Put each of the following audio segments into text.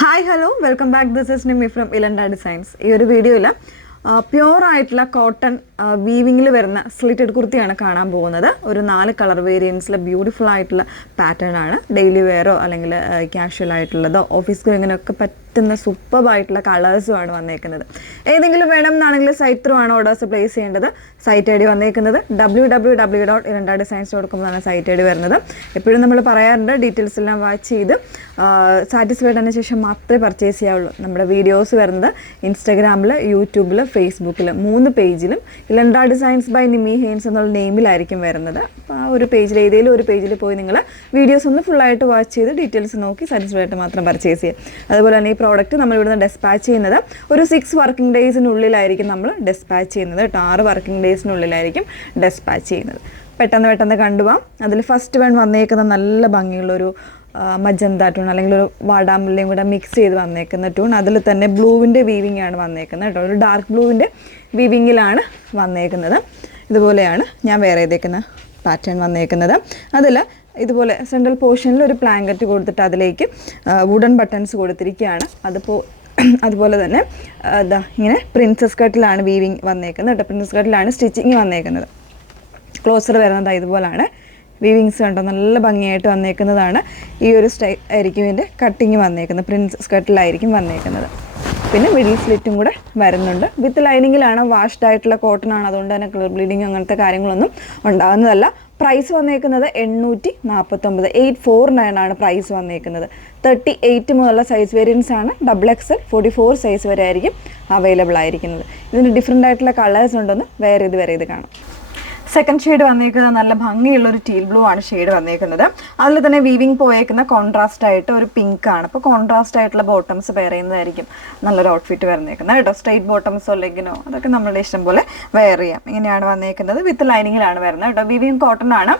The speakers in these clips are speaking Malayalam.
Hi, hello, welcome back. This is Nimi from Ilanda Designs. ഈ ഒരു വീഡിയോയിൽ പ്യുവർ ആയിട്ടുള്ള കോട്ടൺ വീവിങ്ങിൽ വരുന്ന സ്ലിറ്റഡ് കുർത്തിയാണ് കാണാൻ പോകുന്നത്. ഒരു 4 കളർ വേരിയൻസിൽ ബ്യൂട്ടിഫുൾ ആയിട്ടുള്ള പാറ്റേൺ ആണ്. ഡെയിലി വെയറോ അല്ലെങ്കിൽ ക്യാഷ്വൽ ആയിട്ടുള്ളതോ ഓഫീസ് ഗോയിങ്ങിനൊക്കെ പറ്റുന്ന സൂപ്പർബായിട്ടുള്ള കളേഴ്സുമാണ് വന്നേക്കുന്നത്. ഏതെങ്കിലും വേണം എന്നാണെങ്കിൽ സൈറ്റ് ത്രൂ ആണ് ഓർഡേഴ്സ് പ്ലേസ് ചെയ്യേണ്ടത്. സൈറ്റ് ഐ ഡി വന്നേക്കുന്നത് www.ilandadesigns.com എന്നാണ് സൈറ്റ് ഐ ഡി വരുന്നത്. എപ്പോഴും നമ്മൾ പറയാറുണ്ട് ഡീറ്റെയിൽസ് എല്ലാം വാച്ച് ചെയ്ത് സാറ്റിസ്ഫൈഡ് ആയതിനു ശേഷം മാത്രമേ പർച്ചേസ് ചെയ്യാവുള്ളൂ. നമ്മുടെ വീഡിയോസ് വരുന്നത് ഇൻസ്റ്റാഗ്രാമിൽ, യൂട്യൂബിൽ, ഫേസ്ബുക്കിൽ 3 പേജിലും ഇലണ്ട ഡിസൈൻസ് ബൈ നിമി ഹെയ്ൻസ് എന്നുള്ള നെയിമിലായിരിക്കും വരുന്നത്. അപ്പോൾ ആ ഒരു പേജിൽ ഏതെങ്കിലും ഒരു പേജിൽ പോയി നിങ്ങൾ വീഡിയോസ് ഒന്ന് ഫുള്ളായിട്ട് വാച്ച് ചെയ്ത് ഡീറ്റെയിൽസ് നോക്കി സാറ്റിസ്ഫൈഡ് ആയിട്ട് മാത്രം പർച്ചേസ് ചെയ്യുക. അതുപോലെ തന്നെ ഈ പ്രോഡക്റ്റ് നമ്മൾ ഇവിടുന്ന് ഡെസ്പാച്ച് ചെയ്യുന്നത് ഒരു 6 വർക്കിംഗ് ഡേയ്സിനുള്ളിലായിരിക്കും നമ്മൾ ഡെസ്പാച്ച് ചെയ്യുന്നത് കേട്ടോ. 6 വർക്കിംഗ് ഡേയ്സിനുള്ളിലായിരിക്കും ഡെസ്പാച്ച് ചെയ്യുന്നത്. പെട്ടെന്ന് കണ്ടുപോകാം. അതിൽ ഫസ്റ്റ് വൺ വന്നേക്കുന്ന നല്ല ഭംഗിയുള്ളൊരു മജന്ത ടൂൺ അല്ലെങ്കിൽ ഒരു വാടാമുല്ലയും കൂടെ മിക്സ് ചെയ്ത് വന്നേക്കുന്ന ടൂൺ. അതിൽ തന്നെ ബ്ലൂവിൻ്റെ വീവിങ് ആണ് വന്നേക്കുന്നത് കേട്ടോ. ഒരു ഡാർക്ക് ബ്ലൂവിൻ്റെ വീവിങ്ങിലാണ് വന്നേക്കുന്നത്. ഇതുപോലെയാണ് ഞാൻ വേറെ ചെയ്തേക്കുന്ന പാറ്റേൺ വന്നേക്കുന്നത്. അതിൽ ഇതുപോലെ സെൻട്രൽ പോർഷനിൽ ഒരു പ്ലാങ്കറ്റ് കൊടുത്തിട്ട് അതിലേക്ക് വുഡൻ ബട്ടൺസ് കൊടുത്തിരിക്കുകയാണ്. അതുപോലെ തന്നെ ഇങ്ങനെ പ്രിൻസസ് കട്ടിലാണ് വീവിങ് വന്നേക്കുന്നത് കേട്ടോ. പ്രിൻസസ് കട്ടിലാണ് സ്റ്റിച്ചിങ് വന്നേക്കുന്നത്. ക്ലോസർ വരുന്നത് ഇതുപോലാണ്. വീവിങ്സ് കണ്ടോ നല്ല ഭംഗിയായിട്ട് വന്നേക്കുന്നതാണ്. ഈ ഒരു ആയിരിക്കും ഇതിൻ്റെ കട്ടിങ് വന്നേക്കുന്നത്. പ്രിൻസസ് കട്ടിലായിരിക്കും വന്നേക്കുന്നത്. പിന്നെ മിഡിൽ സ്ലിറ്റും കൂടെ വരുന്നുണ്ട്. വിത്ത് ലൈനിങ്ങിലാണ്. വാഷ്ഡ് ആയിട്ടുള്ള കോട്ടൺ ആണ്. അതുകൊണ്ട് തന്നെ കളർ ബ്ലീഡിങ് അങ്ങനത്തെ കാര്യങ്ങളൊന്നും ഉണ്ടാകുന്നതല്ല. പ്രൈസ് വന്നേക്കുന്നത് 849, 849 ആണ് പ്രൈസ് വന്നേക്കുന്നത്. 38 മുതലുള്ള സൈസ് വേരിയൻസ് ആണ്. XXL 44 സൈസ് വരെ ആയിരിക്കും അവൈലബിൾ ആയിരിക്കുന്നത്. ഇതിന് ഡിഫറെൻ്റ് ആയിട്ടുള്ള കളേഴ്സ് ഉണ്ടെന്ന് വേറെ ഇത് കാണാം. സെക്കൻഡ് ഷെയ്ഡ് വന്നേക്കുന്നത് നല്ല ഭംഗിയുള്ളൊരു ടീൽ ബ്ലൂ ആണ് ഷെയ്ഡ് വന്നേക്കുന്നത്. അതിൽ തന്നെ വീവിങ് പോയേക്കുന്ന കോൺട്രാസ്റ്റ് ആയിട്ട് ഒരു പിങ്ക് ആണ്. അപ്പോൾ കോൺട്രാസ്റ്റ് ആയിട്ടുള്ള ബോട്ടംസ് പെയർ ചെയ്യുന്നതായിരിക്കും നല്ലൊരു ഔട്ട്ഫിറ്റ് വന്നേക്കുന്നത് കേട്ടോ. സ്ട്രെയിറ്റ് ബോട്ടംസോ ലെഗിനോ അതൊക്കെ നമ്മളുടെ ഇഷ്ടം പോലെ വെയർ ചെയ്യാം. ഇങ്ങനെയാണ് വന്നേക്കുന്നത്. വിത്ത് ലൈനിങ്ങിലാണ് വരുന്നത് കേട്ടോ. വീവിങ് കോട്ടൺ ആണ്.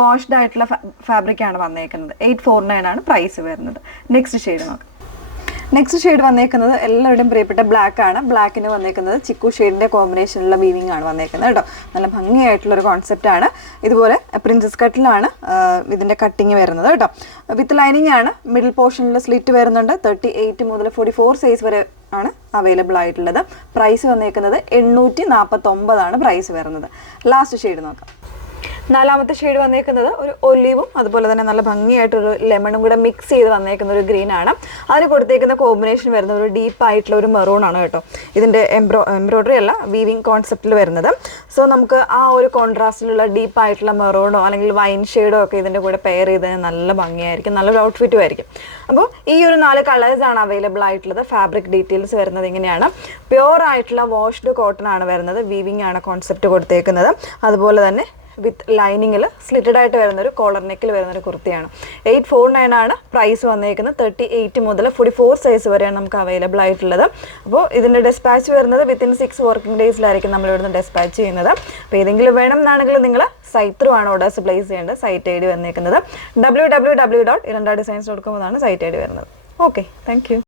വാഷ്ഡ് ആയിട്ടുള്ള ഫാബ്രിക് ആണ് വന്നേക്കുന്നത്. 849 ആണ് പ്രൈസ് വരുന്നത്. നെക്സ്റ്റ് ഷെയ്ഡ് നോക്കാം. നെക്സ്റ്റ് ഷെയ്ഡ് വന്നേക്കുന്നത് എല്ലാവരുടെയും പ്രിയപ്പെട്ട ബ്ലാക്ക് ആണ്. ബ്ലാക്കിന് വന്നേക്കുന്നത് ചിക്കു ഷെയ്ഡിൻ്റെ കോമ്പിനേഷനിലുള്ള വീവിങ് ആണ് വന്നേക്കുന്നത് കേട്ടോ. നല്ല ഭംഗിയായിട്ടുള്ളൊരു കോൺസെപ്റ്റ് ആണ്. ഇതുപോലെ പ്രിൻസസ് കട്ടിലാണ് ഇതിൻ്റെ കട്ടിങ് വരുന്നത് കേട്ടോ. വിത്ത് ലൈനിങ് ആണ്. മിഡിൽ പോർഷനിൽ സ്ലിറ്റ് വരുന്നുണ്ട്. 38 മുതൽ 44 സൈസ് വരെ ആണ് അവൈലബിൾ ആയിട്ടുള്ളത്. പ്രൈസ് വന്നേക്കുന്നത് 849 ആണ് പ്രൈസ് വരുന്നത്. ലാസ്റ്റ് ഷെയ്ഡ് നോക്കാം. നാലാമത്തെ ഷെയ്ഡ് വന്നേക്കുന്നത് ഒരു ഒലീവും അതുപോലെ തന്നെ നല്ല ഭംഗിയായിട്ടൊരു ലെമണും കൂടെ മിക്സ് ചെയ്ത് വന്നേക്കുന്ന ഒരു ഗ്രീൻ ആണ്. അതിന് കൊടുത്തേക്കുന്ന കോമ്പിനേഷൻ വരുന്നത് ഒരു ഡീപ്പായിട്ടുള്ള ഒരു മെറൂൺ ആണ് കേട്ടോ. ഇതിൻ്റെ എംബ്രോയ്ഡറി അല്ല, വീവിങ് കോൺസെപ്റ്റിൽ വരുന്നത്. സോ നമുക്ക് ആ ഒരു കോൺട്രാസ്റ്റിലുള്ള ഡീപ്പായിട്ടുള്ള മെറൂണോ അല്ലെങ്കിൽ വൈൻ ഷെയ്ഡോ ഒക്കെ ഇതിൻ്റെ കൂടെ പെയർ ചെയ്തതിന് നല്ല ഭംഗിയായിരിക്കും. നല്ലൊരു ഔട്ട്ഫിറ്റും ആയിരിക്കും. അപ്പോൾ ഈ ഒരു 4 കളേഴ്സാണ് അവൈലബിൾ ആയിട്ടുള്ളത്. ഫാബ്രിക് ഡീറ്റെയിൽസ് വരുന്നത് ഇങ്ങനെയാണ്. പ്യുവർ ആയിട്ടുള്ള വാഷ്ഡ് കോട്ടൺ ആണ് വരുന്നത്. വീവിങ് ആണ് കോൺസെപ്റ്റ് കൊടുത്തേക്കുന്നത്. അതുപോലെ തന്നെ വിത്ത് ലൈനിങ്ങിൽ സ്ലിറ്റഡ് ആയിട്ട് വരുന്നൊരു കോളർ നെക്കിൽ വരുന്നൊരു കുർത്തിയാണ്. 849 ആണ് പ്രൈസ് വന്നേക്കുന്നത്. 38 മുതൽ 44 സൈസ് വരെയാണ് നമുക്ക് അവൈലബിൾ ആയിട്ടുള്ളത്. അപ്പോൾ ഇതിൻ്റെ ഡെസ്പാച്ച് വരുന്നത് വിത്തിൻ 6 വർക്കിംഗ് ഡേയ്സിലായിരിക്കും നമ്മളിവിടുന്ന് ഡെസ്പാച്ച് ചെയ്യുന്നത്. അപ്പോൾ ഏതെങ്കിലും വേണം എന്നാണെങ്കിൽ നിങ്ങൾ സൈറ്റ് ത്രൂ ആണ് ഓർഡേഴ്സ് പ്ലേസ് ചെയ്യേണ്ടത്. സൈറ്റ് ഐ ഡി വന്നേക്കുന്നത് www.ilandadesigns.com എന്നാണ് സൈറ്റ് ഐ ഡി വരുന്നത്. Okay, thank you.